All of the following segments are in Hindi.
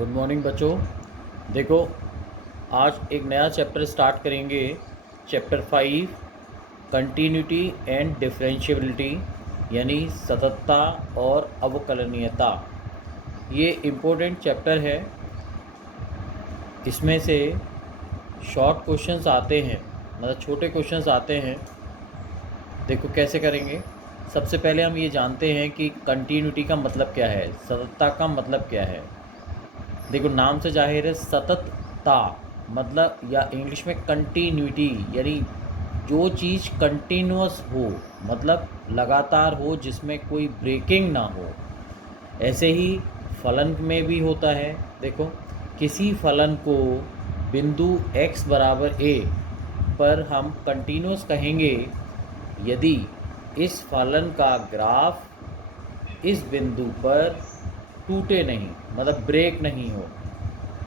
गुड मॉर्निंग बच्चों। देखो, आज एक नया चैप्टर स्टार्ट करेंगे। चैप्टर 5 कंटिन्यूटी एंड डिफरेंशिएबिलिटी, यानी सततता और अवकलनीयता। ये इम्पोर्टेंट चैप्टर है। इसमें से शॉर्ट क्वेश्चंस आते हैं, मतलब छोटे क्वेश्चंस आते हैं। देखो कैसे करेंगे। सबसे पहले हम ये जानते हैं कि कंटिन्यूटी का मतलब क्या है, सततता का मतलब क्या है। देखो, नाम से जाहिर है सततता मतलब, या इंग्लिश में कंटिन्यूटी, यानी जो चीज़ कंटिन्यूअस हो, मतलब लगातार हो, जिसमें कोई ब्रेकिंग ना हो। ऐसे ही फलन में भी होता है। देखो, किसी फलन को बिंदु x बराबर a पर हम कंटिन्यूअस कहेंगे यदि इस फलन का ग्राफ इस बिंदु पर टूटे नहीं, मतलब ब्रेक नहीं हो,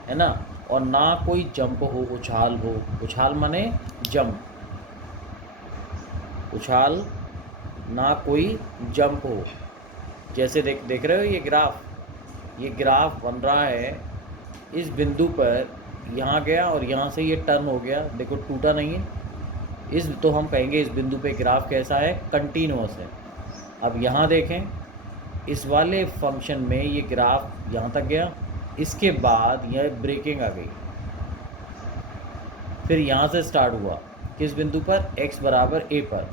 है ना, और ना कोई जंप हो, उछाल हो। उछाल माने जंप, उछाल ना कोई जंप हो। जैसे देख रहे हो ये ग्राफ बन रहा है इस बिंदु पर, यहाँ गया और यहाँ से ये टर्न हो गया। देखो टूटा नहीं है। तो हम कहेंगे इस बिंदु पे ग्राफ कैसा है, कंटिन्यूअस है। अब यहाँ देखें, इस वाले फंक्शन में ये ग्राफ यहाँ तक गया, इसके बाद यह ब्रेकिंग आ गई, फिर यहाँ से स्टार्ट हुआ किस बिंदु पर, x बराबर a पर।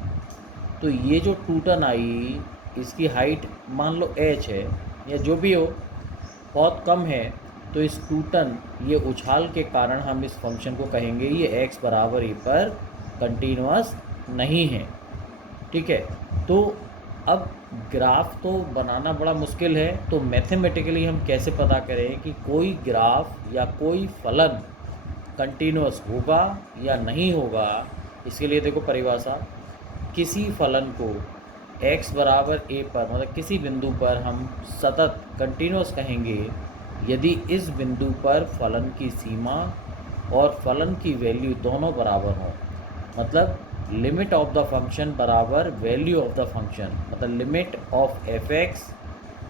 तो ये जो टूटन आई, इसकी हाइट मान लो h है या जो भी हो, बहुत कम है। तो इस टूटन, ये उछाल के कारण हम इस फंक्शन को कहेंगे ये x बराबर a पर कंटिन्यूअस नहीं है। ठीक है। तो अब ग्राफ तो बनाना बड़ा मुश्किल है, तो मैथमेटिकली हम कैसे पता करें कि कोई ग्राफ या कोई फलन कंटिन्यूअस होगा या नहीं होगा। इसके लिए देखो परिभाषा, किसी फलन को x बराबर a पर, मतलब किसी बिंदु पर हम सतत कंटिन्यूअस कहेंगे यदि इस बिंदु पर फलन की सीमा और फलन की वैल्यू दोनों बराबर हों। मतलब लिमिट ऑफ द फंक्शन बराबर वैल्यू ऑफ द फंक्शन, मतलब limit of f(x)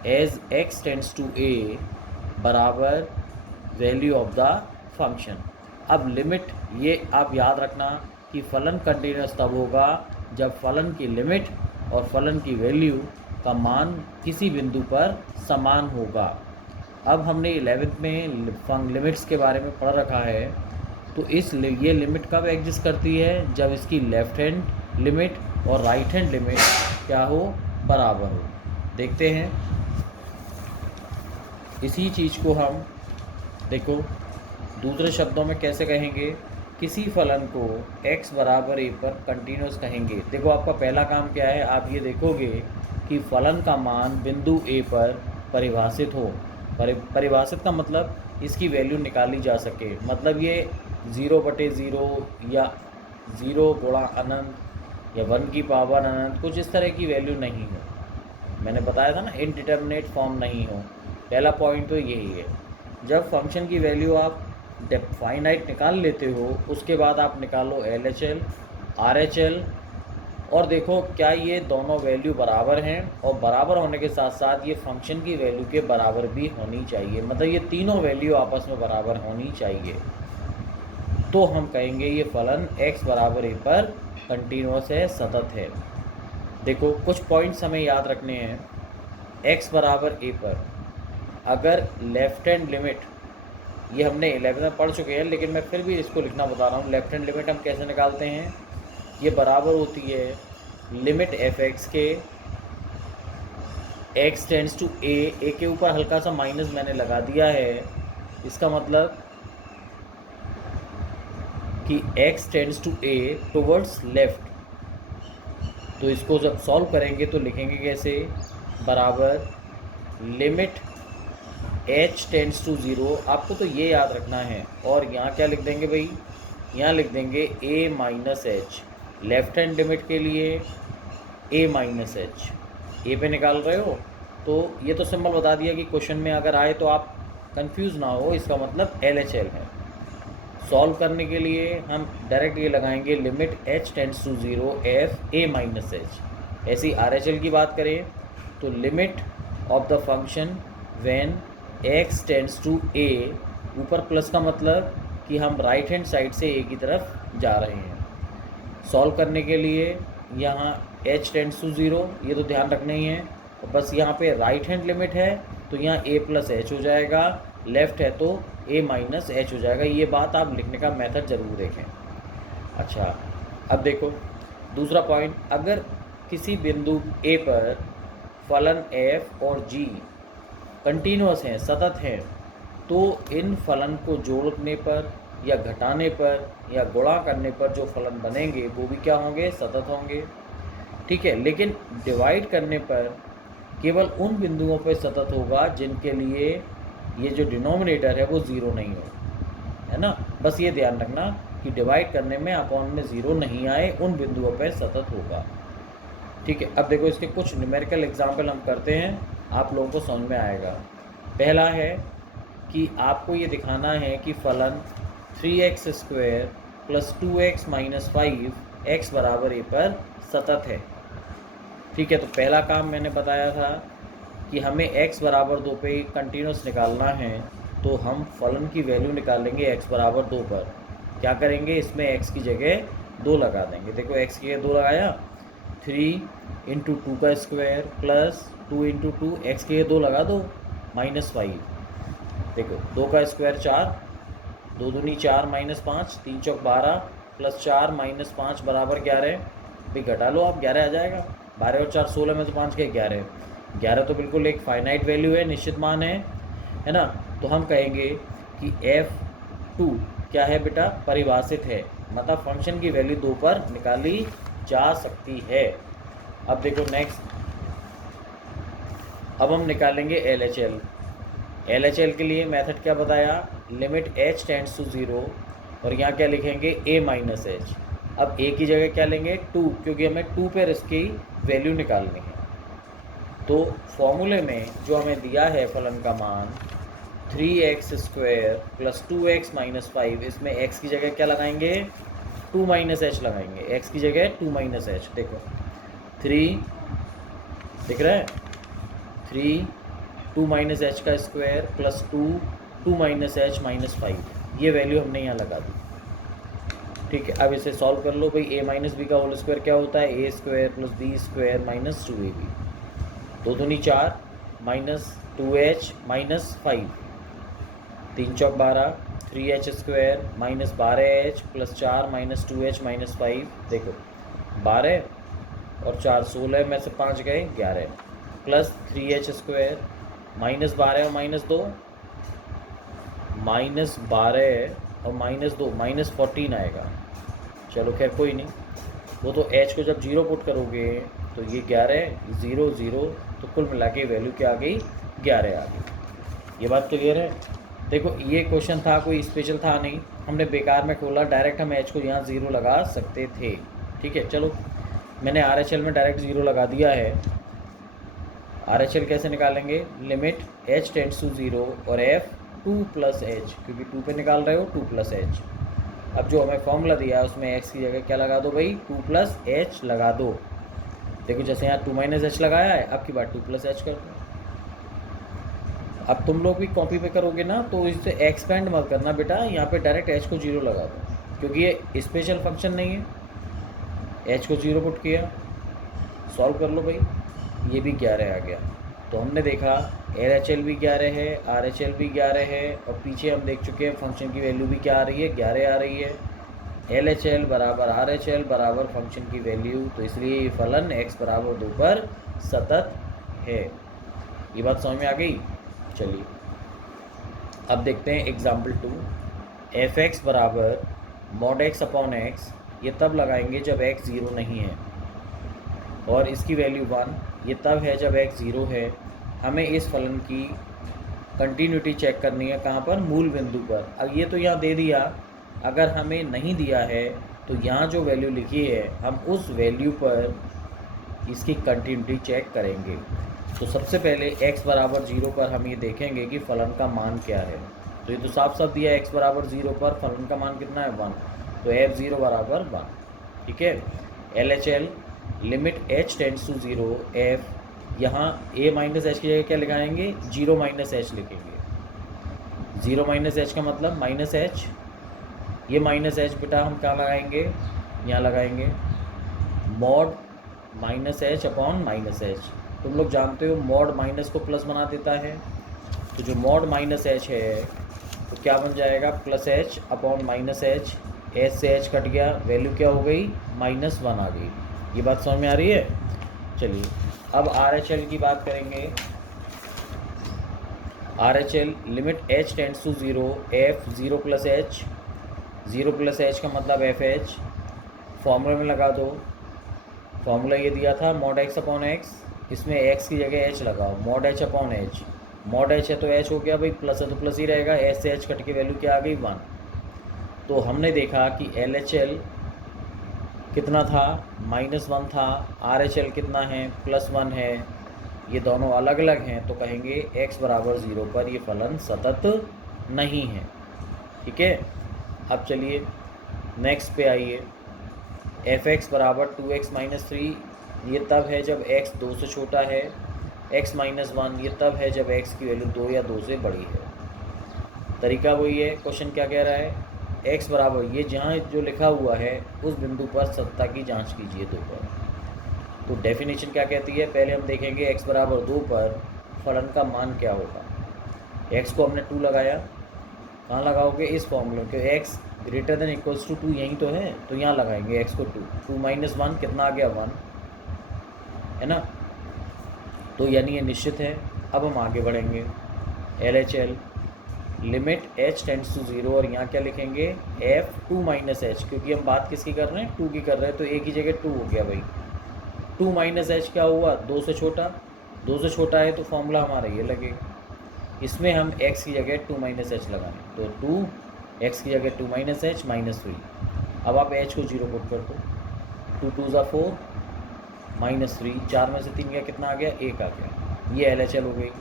as x tends to a बराबर वैल्यू ऑफ द फंक्शन। अब लिमिट, ये आप याद रखना कि फलन कंटिन्यूअस तब होगा जब फलन की लिमिट और फलन की वैल्यू का मान किसी बिंदु पर समान होगा। अब हमने 11th में लिमिट्स के बारे में पढ़ रखा है। तो ये लिमिट कब एग्जिस्ट करती है, जब इसकी लेफ़्ट हैंड लिमिट और राइट हैंड लिमिट क्या हो, बराबर हो। देखते हैं इसी चीज़ को हम, देखो दूसरे शब्दों में कैसे कहेंगे। किसी फलन को x बराबर a पर कंटिन्यूअस कहेंगे। देखो आपका पहला काम क्या है, आप ये देखोगे कि फलन का मान बिंदु a पर परिभाषित हो। परिभाषित का मतलब इसकी वैल्यू निकाली जा सके, मतलब ये 0/0 या 0 गुणा अनंत या 1 की पावर अनंत, कुछ इस तरह की वैल्यू नहीं हो। मैंने बताया था ना, इनडिटर्मिनेट फॉर्म नहीं हो। पहला पॉइंट तो यही है। जब फंक्शन की वैल्यू आप फाइनाइट निकाल लेते हो, उसके बाद आप निकालो LHL RHL और देखो क्या ये दोनों वैल्यू बराबर हैं, और बराबर होने के साथ साथ ये फंक्शन की वैल्यू के बराबर भी होनी चाहिए, मतलब ये तीनों वैल्यू आपस में बराबर होनी चाहिए। तो हम कहेंगे ये फलन x बराबर a पर कंटिन्यूअस है, सतत है। देखो कुछ पॉइंट्स हमें याद रखने हैं। x बराबर a पर अगर लेफ्ट हैंड लिमिट, ये हमने 11 में पढ़ चुके हैं, लेकिन मैं फिर भी इसको लिखना बता रहा हूँ। लेफ्ट हैंड लिमिट हम कैसे निकालते हैं, ये बराबर होती है लिमिट f(x) के x टेंड्स टू a के ऊपर हल्का सा माइनस मैंने लगा दिया है। इसका मतलब कि x tends to a towards left. तो इसको जब सॉल्व करेंगे तो लिखेंगे कैसे, बराबर लिमिट h टेंड्स टू 0। आपको तो ये याद रखना है। और यहाँ क्या लिख देंगे भाई, यहाँ लिख देंगे a minus H, left hand limit के लिए a माइनस एच। ए पे निकाल रहे हो, तो ये तो सिंबल बता दिया कि क्वेश्चन में अगर आए तो आप कंफ्यूज ना हो, इसका मतलब LHL है। सॉल्व करने के लिए हम डायरेक्ट ये लगाएंगे limit h tends to 0 f a minus h. ऐसी RHL की बात करें तो limit of the function when x tends to a, ऊपर प्लस का मतलब कि हम राइट हैंड साइड से a की तरफ जा रहे हैं। सॉल्व करने के लिए यहाँ h टेंड्स टू 0, ये तो ध्यान रखना ही है, और बस यहाँ पे राइट हैंड लिमिट है तो यहाँ a प्लस एच हो जाएगा, लेफ़्ट है तो a माइनस एच हो जाएगा। ये बात आप लिखने का मेथड ज़रूर देखें। अच्छा, अब देखो दूसरा पॉइंट, अगर किसी बिंदु a पर फलन f और g कंटिन्यूअस हैं, सतत हैं, तो इन फलन को जोड़ने पर या घटाने पर या गुणा करने पर जो फलन बनेंगे वो भी क्या होंगे, सतत होंगे। ठीक है, लेकिन डिवाइड करने पर केवल उन बिंदुओं पर सतत होगा जिनके लिए ये जो डिनोमिनेटर है वो ज़ीरो नहीं हो, है ना। बस ये ध्यान रखना कि डिवाइड करने में अपॉन में ज़ीरो नहीं आए, उन बिंदुओं पर सतत होगा। ठीक है, अब देखो इसके कुछ न्यूमेरिकल एग्जाम्पल हम करते हैं, आप लोगों को समझ में आएगा। पहला है कि आपको ये दिखाना है कि फलन 3x² plus 2x minus 5 x बराबर a पर सतत है। ठीक है, तो पहला काम मैंने बताया था कि हमें x बराबर 2 पे कंटिन्यूस निकालना है, तो हम फलन की वैल्यू निकालेंगे x बराबर 2 पर। क्या करेंगे, इसमें x की जगह 2 लगा देंगे। देखो x की जगह 2 लगाया, 3 इंटू 2 का स्क्वायर प्लस 2 इंटू 2, एक्स की जगह 2 लगा दो, माइनस 5। देखो 2 का स्क्वायर 4, 2 दूनी 4 माइनस 5, 3 चौक 12 प्लस 4 माइनस 5 बराबर 11। भाई घटा लो आप, 11 आ जाएगा। 12 और 4 16 में से 5 के 11, 11 तो बिल्कुल एक फाइनाइट वैल्यू है, निश्चित मान है ना। तो हम कहेंगे कि f2 क्या है बेटा, परिभाषित है, मतलब फंक्शन की वैल्यू 2 पर निकाली जा सकती है। अब देखो नेक्स्ट, अब हम निकालेंगे LHL। LHL के लिए मेथड क्या बताया, लिमिट h टेंड्स टू 0, और यहाँ क्या लिखेंगे, a माइनस एच। अब a की जगह क्या लेंगे, 2, क्योंकि हमें 2 पर इसकी वैल्यू निकालनी है। तो फॉर्मूले में जो हमें दिया है फलन का मान 3x² प्लस 2x माइनस 5, इसमें x की जगह क्या लगाएंगे, 2 माइनस एच लगाएंगे। x की जगह 2 माइनस एच। देखो 3 दिख रहा है, 3 2 माइनस एच का square plus 2 minus H minus 5, ये वैल्यू हमने यहाँ लगा दी। ठीक है, अब इसे सॉल्व कर लो। भाई a माइनस बी का होल स्क्वायर क्या होता है, a² plus b² minus 2ab, 2 दूनी 4 माइनस 2h माइनस 5, 3 चौक 12, 3h² minus 12h plus 4 minus 2h minus 5। देखो 12 और 4 16 में से 5 गए 11, प्लस 3h² माइनस 12 और माइनस 2, माइनस 12 और माइनस 2 माइनस 14 आएगा। चलो खैर कोई नहीं, वो तो h को जब 0 पुट करोगे तो ये 11 0 0, तो कुल मिला के वैल्यू क्या आ गई, 11 आ गई। ये बात क्लियर है। देखो ये क्वेश्चन था, कोई स्पेशल था नहीं, हमने बेकार में खोला, डायरेक्ट हम h को यहाँ 0 लगा सकते थे। ठीक है, चलो मैंने RHL में डायरेक्ट 0 लगा दिया है। RHL कैसे निकालेंगे, लिमिट h टेंड्स टू 0 और f 2 प्लस एच, क्योंकि 2 पे निकाल रहे हो 2 प्लस एच। अब जो हमें फॉर्मूला दिया है उसमें x की जगह क्या लगा दो भाई, 2 प्लस एच लगा दो। देखो जैसे यहाँ 2 माइनस एच लगाया है, अब की बार 2 प्लस एच कर दो। अब तुम लोग भी कॉपी पे करोगे ना तो इससे एक्सपेंड मत करना बेटा, यहाँ पे डायरेक्ट h को 0 लगा दो, क्योंकि ये स्पेशल फंक्शन नहीं है। h को 0 पुट किया, सॉल्व कर लो भाई, ये भी 11 आ गया। तो हमने देखा LHL भी 11 है, RHL भी 11 है, और पीछे हम देख चुके हैं फंक्शन की वैल्यू भी क्या आ रही है, 11 आ रही है। LHL बराबर RHL बराबर फंक्शन की वैल्यू, तो इसलिए ये फलन x बराबर 2 पर सतत है। ये बात समझ में आ गई। चलिए अब देखते हैं एग्जाम्पल 2। fx बराबर mod x अपॉन x, ये तब लगाएंगे जब x 0 नहीं है, और इसकी वैल्यू 1, ये तब है जब x 0 है। हमें इस फलन की कंटिन्यूटी चेक करनी है, कहाँ पर, मूल बिंदु पर। अब ये तो यहाँ दे दिया, अगर हमें नहीं दिया है तो यहाँ जो वैल्यू लिखी है हम उस वैल्यू पर इसकी कंटिन्यूटी चेक करेंगे। तो सबसे पहले x बराबर 0 पर हम ये देखेंगे कि फलन का मान क्या है। तो ये तो साफ साफ दिया है, x बराबर 0 पर फलन का मान कितना है, 1, तो f0 बराबर 1। ठीक है, LHL limit h tends to 0 f, यहाँ a माइनस एच की जगह क्या लगाएंगे, 0 माइनस एच लिखेंगे। ज़ीरो माइनस एच का मतलब माइनस एच, ये माइनस एच बेटा हम क्या लगाएंगे, यहाँ लगाएंगे mod minus h upon minus h. तुम लोग जानते हो मॉड माइनस को प्लस बना देता है, तो जो मॉड माइनस एच है तो क्या बन जाएगा, plus H upon minus H, H से एच कट गया, वैल्यू क्या हो गई, -1 आ गई। ये बात समझ में आ रही है। चलिए अब आर एच एल की बात करेंगे। R H L limit h tends to 0 f 0 plus h, 0 plus h का मतलब एफ एच, फॉर्मूला में लगा दो। फॉर्मूला ये दिया था मॉड एक्स अपॉन एक्स, इसमें एक्स की जगह एच लगाओ, mod H upon H, mod H है तो एच हो गया भाई, प्लस है तो प्लस ही रहेगा, एच से एच कट के वैल्यू क्या आ गई 1। तो हमने देखा कि एल एच एल कितना था, -1 था, आर एच एल कितना है, +1 है, ये दोनों अलग अलग हैं, तो कहेंगे x बराबर 0 पर ये फलन सतत नहीं है। ठीक है, अब चलिए नेक्स्ट पे आइए। एफ एक्स बराबर 2x माइनस 3, ये तब है जब x 2 से छोटा है, x माइनस 1 ये तब है जब x की वैल्यू 2 या 2 से बड़ी है। तरीका वही है, क्वेश्चन क्या कह रहा है, x बराबर ये जहाँ जो लिखा हुआ है उस बिंदु पर सत्ता की जांच कीजिए 2 पर। तो डेफिनेशन क्या कहती है, पहले हम देखेंगे x बराबर 2 पर फलन का मान क्या होगा। x को हमने 2 लगाया, कहाँ लगाओगे, इस फॉर्मूले के x greater than equals to 2 यहीं तो है, तो यहाँ लगाएंगे x को 2 माइनस 1 कितना आ गया 1, है ना। तो यानी ये निश्चित है। अब हम आगे बढ़ेंगे, L H L limit h tends to 0, और यहाँ क्या लिखेंगे f 2 माइनस एच, क्योंकि हम बात किसकी कर रहे हैं, 2 की कर रहे हैं, तो एक ही जगह 2 हो गया भाई। 2 माइनस एच क्या हुआ, 2 से छोटा, 2 से छोटा है तो फॉर्मूला हमारा ये लगेगा, इसमें हम x की जगह 2 माइनस एच लगाएं, तो 2 x की जगह 2 माइनस एच -3। अब आप h को 0 पुट कर दो, 2 2 ज़ा 4 -3, 4 में से 3 गया कितना आ गया, 1 आ गया। ये एल एच एल हो गई।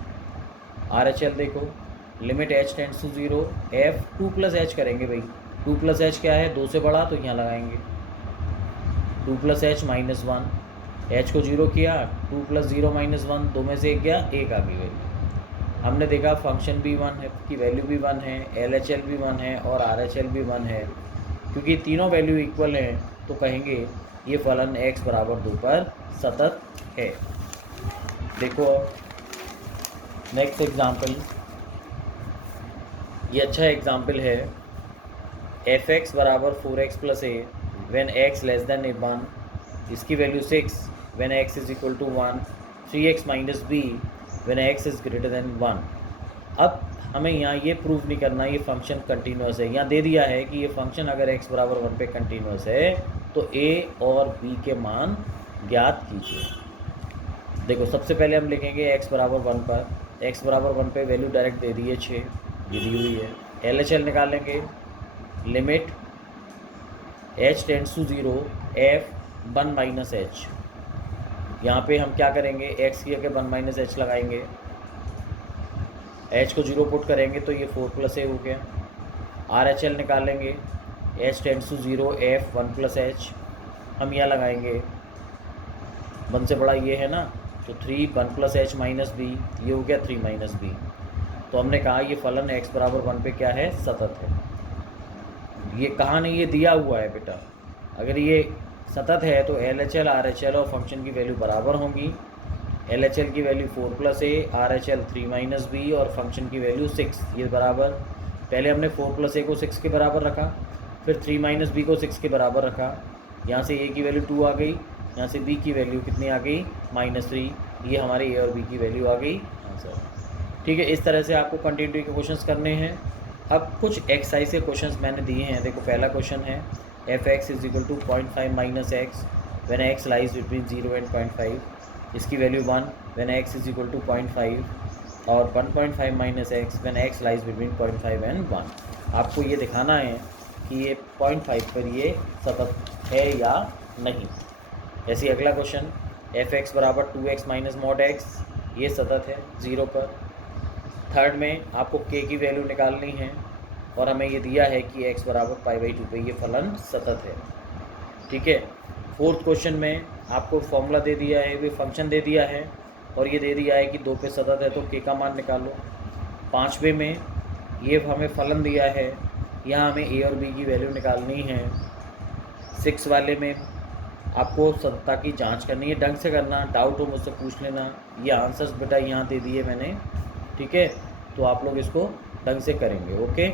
आर एच एल देखो, limit h tends to 0 f 2 plus h करेंगे भाई, 2 प्लस एच क्या है, 2 से बड़ा, तो यहाँ लगाएंगे 2 प्लस एच -1, h को 0 किया, 2 प्लस 0 -1, 2 में से 1 गया, 1 आ गई वैल्यू। हमने देखा फंक्शन भी 1 है, की वैल्यू भी 1 है, एल एच एल भी 1 है और आर एच एल भी 1 है, क्योंकि तीनों वैल्यू इक्वल हैं, तो कहेंगे ये फलन x बराबर 2 पर सतत है। देखो नेक्स्ट एग्जाम्पल, ये अच्छा एग्जाम्पल है, एफ एक्स बराबर 4x plus a when x less than 1, इसकी value 6 when x is equal to 1, 3x minus b when x is greater than 1। अब हमें यहाँ ये प्रूव नहीं करना ये फंक्शन कंटिन्यूस है, यहाँ दे दिया है कि ये फंक्शन अगर x बराबर 1 पे कंटिन्यूस है तो a और b के मान ज्ञात कीजिए। देखो सबसे पहले हम लिखेंगे x बराबर 1 पर, x बराबर 1 पे वैल्यू डायरेक्ट दे दी है 6, ये दी हुई है। एल एच एल निकालेंगे, limit h tends to 0 f 1 minus h, यहाँ पे हम क्या करेंगे, x की जगह 1 माइनस एच लगाएंगे, h को 0 पुट करेंगे तो ये 4 प्लस ए हो गया। आर एच एल निकालेंगे, h tends to 0 f 1 plus h, हम यहाँ लगाएंगे 1 से बड़ा ये है ना, तो 3 1 प्लस एच माइनस बी, ये हो गया 3 माइनस बी। तो हमने कहा ये फलन x बराबर 1 पे क्या है, सतत है। ये कहाँ नहीं, ये दिया हुआ है बेटा, अगर ये सतत है तो L H L R H L और फंक्शन की वैल्यू बराबर होंगी। एल एच एल की value 4 plus a, R H L 3 minus b और फंक्शन की वैल्यू 6, ये बराबर, पहले हमने 4 प्लस ए को 6 के बराबर रखा, फिर 3 माइनस बी को 6 के बराबर रखा, यहाँ से ए की वैल्यू 2 आ गई, यहाँ से बी की वैल्यू कितनी आ गई, -3, ये हमारे ए और बी की वैल्यू आ गई आंसर। ठीक है, इस तरह से आपको कंटिन्यूटी के क्वेश्चंस करने हैं। अब कुछ एक्सरसाइज के क्वेश्चंस मैंने दिए हैं। देखो पहला क्वेश्चन है f x is equal to 0.5 minus x when x lies between 0 and 0.5, इसकी value 1 when x is equal to 0.5, और 1.5 minus x when x lies between 0.5 and 1। आपको ये दिखाना है कि ये 0.5 पर ये सतत है या नहीं। ऐसे ही अगला क्वेश्चन, एफ एक्स बराबर 2x माइनस मॉड एक्स, ये सतत है 0 पर। थर्ड में आपको k की वैल्यू निकालनी है और हमें ये दिया है कि x बराबर π/2 पे ये फलन सतत है। ठीक है, फोर्थ क्वेश्चन में आपको फॉर्मूला दे दिया है, वे फंक्शन दे दिया है और ये दे दिया है कि 2 पे सतत है तो k का मान निकालो। पाँचवें में ये हमें फलन दिया है, यहाँ हमें ए और बी की वैल्यू निकालनी है। 6 वाले में आपको सत्ता की जांच करनी है, ढंग से करना, डाउट हो मुझसे पूछ लेना। ये आंसर्स बेटा यहाँ दे दिए मैंने, ठीक है, तो आप लोग इसको ढंग से करेंगे। ओके।